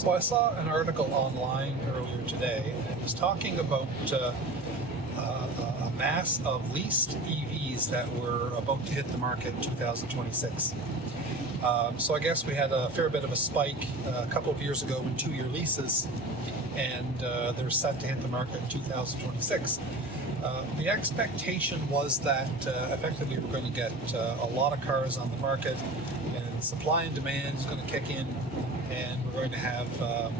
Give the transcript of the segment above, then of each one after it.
So I saw an article online earlier today, and it was talking about a mass of leased EVs that were about to hit the market in 2026. So I guess we had a fair bit of a spike a couple of years ago in 2-year leases, and they're set to hit the market in 2026. The expectation was that effectively we're going to get a lot of cars on the market, and supply and demand is going to kick in, and we're going to have a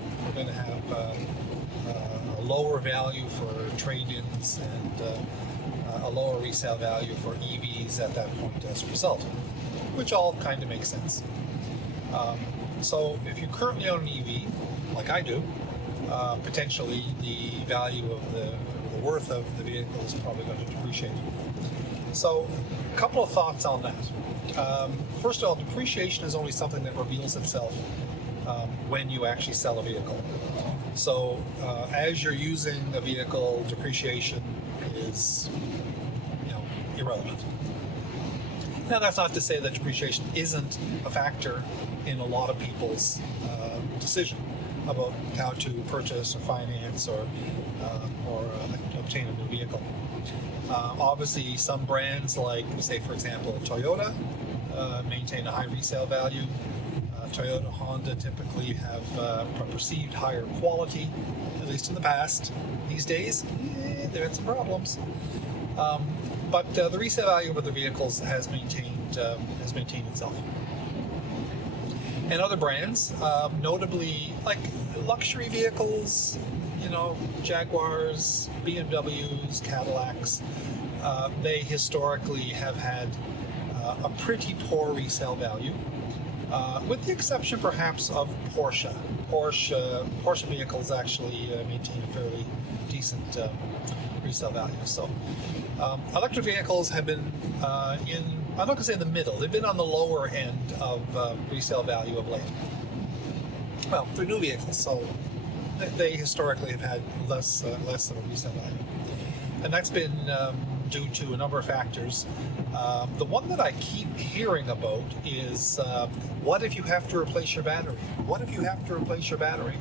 lower value for trade-ins and a lower resale value for EVs at that point as a result, which all kind of makes sense. So if you currently own an EV, like I do, potentially the value of the worth of the vehicle is probably going to depreciate. So a couple of thoughts on that. First of all, depreciation is only something that reveals itself when you actually sell a vehicle. So as you're using a vehicle, depreciation is irrelevant. Now, that's not to say that depreciation isn't a factor in a lot of people's decision about how to purchase or finance or obtain a new vehicle. Obviously, some brands like, say, for example, Toyota maintain a high resale value. Toyota, Honda typically have a perceived higher quality, at least in the past. These days, they've had some problems. But the resale value of the vehicles has maintained itself. And other brands, notably like luxury vehicles, Jaguars, BMWs, Cadillacs, they historically have had a pretty poor resale value, with the exception perhaps of Porsche. Porsche vehicles actually maintain a fairly decent resale value. So electric vehicles have been I'm not going to say in the middle, they've been on the lower end of resale value of late. Well, they're new vehicles, so they historically have had less of a resale value. And that's been due to a number of factors. The one that I keep hearing about is what if you have to replace your battery? What if you have to replace your battery?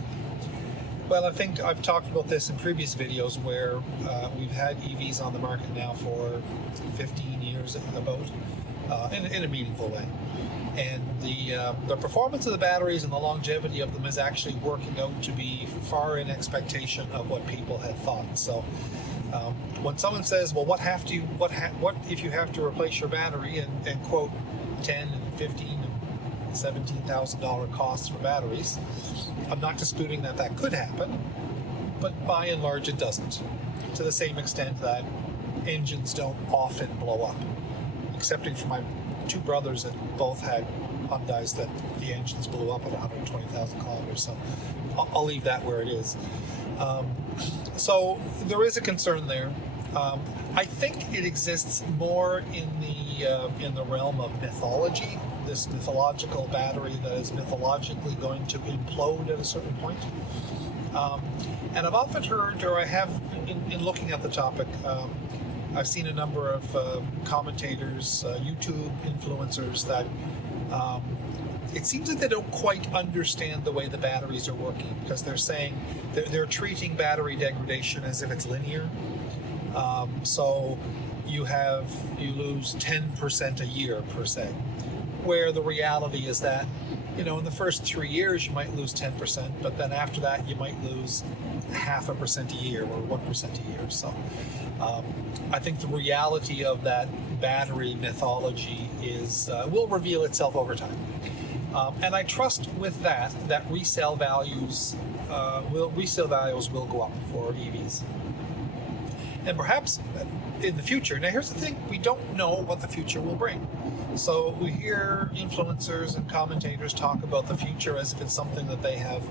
Well, I think I've talked about this in previous videos where we've had EVs on the market now for 15 years about, in a meaningful way. And the performance of the batteries and the longevity of them is actually working out to be far in expectation of what people had thought. So when someone says, well, what if you have to replace your battery and quote $10 and $15 and $17,000 costs for batteries, I'm not disputing that could happen, but by and large it doesn't, to the same extent that engines don't often blow up, excepting for my two brothers that both had Hyundais that the engines blew up at 120,000 kilometers. So I'll leave that where it is. So there is a concern there. I think it exists more in the realm of mythology, this mythological battery that is mythologically going to implode at a certain point. And I've often heard, or I have, in looking at the topic, I've seen a number of commentators, YouTube influencers that it seems like they don't quite understand the way the batteries are working, because they're saying they're treating battery degradation as if it's linear. So you lose 10% a year per se, where the reality is that in the first 3 years you might lose 10%, but then after that you might lose 0.5% a year or 1% a year. So I think the reality of that battery mythology will reveal itself over time. And I trust with that resale values will go up for EVs. And perhaps in the future, now here's the thing, we don't know what the future will bring. So we hear influencers and commentators talk about the future as if it's something that they have,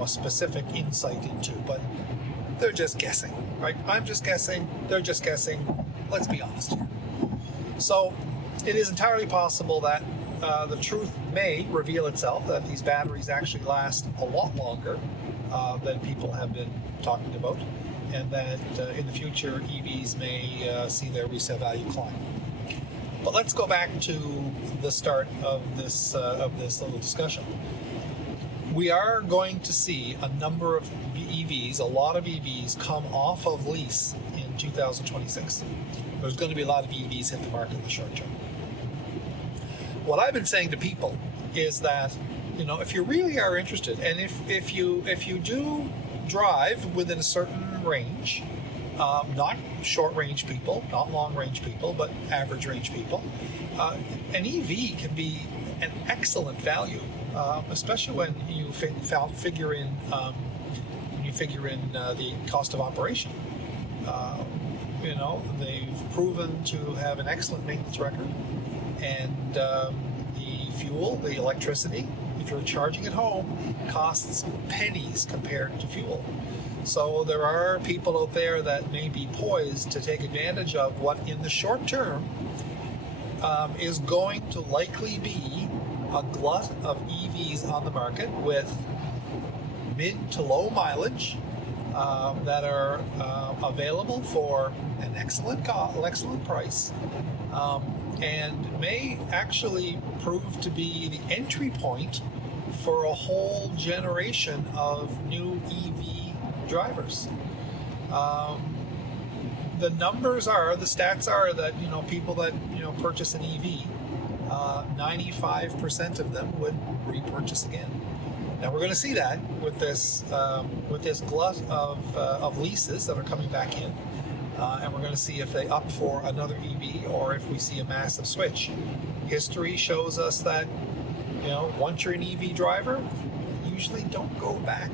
a specific insight into, but they're just guessing, right? I'm just guessing, they're just guessing, let's be honest here. So it is entirely possible that the truth may reveal itself, that these batteries actually last a lot longer than people have been talking about, and that in the future EVs may see their resale value climb. But let's go back to the start of this little discussion. We are going to see a number of EVs, a lot of EVs, come off of lease in 2026. There's going to be a lot of EVs hit the market in the short term. What I've been saying to people is that, if you really are interested, and if you do drive within a certain range, not short range people, not long range people, but average range people, an EV can be an excellent value, especially when you figure in the cost of operation. They've proven to have an excellent maintenance record, and the fuel, the electricity, if you're charging at home, costs pennies compared to fuel. So there are people out there that may be poised to take advantage of what in the short term is going to likely be a glut of EVs on the market with mid to low mileage that are available for an excellent price, and may actually prove to be the entry point for a whole generation of new EV drivers. The stats are that people that purchase an EV, 95% of them would repurchase again. Now we're going to see that with this glut of leases that are coming back in, and we're going to see if they opt for another EV or if we see a massive switch. History shows us that once you're an EV driver, you usually don't go back.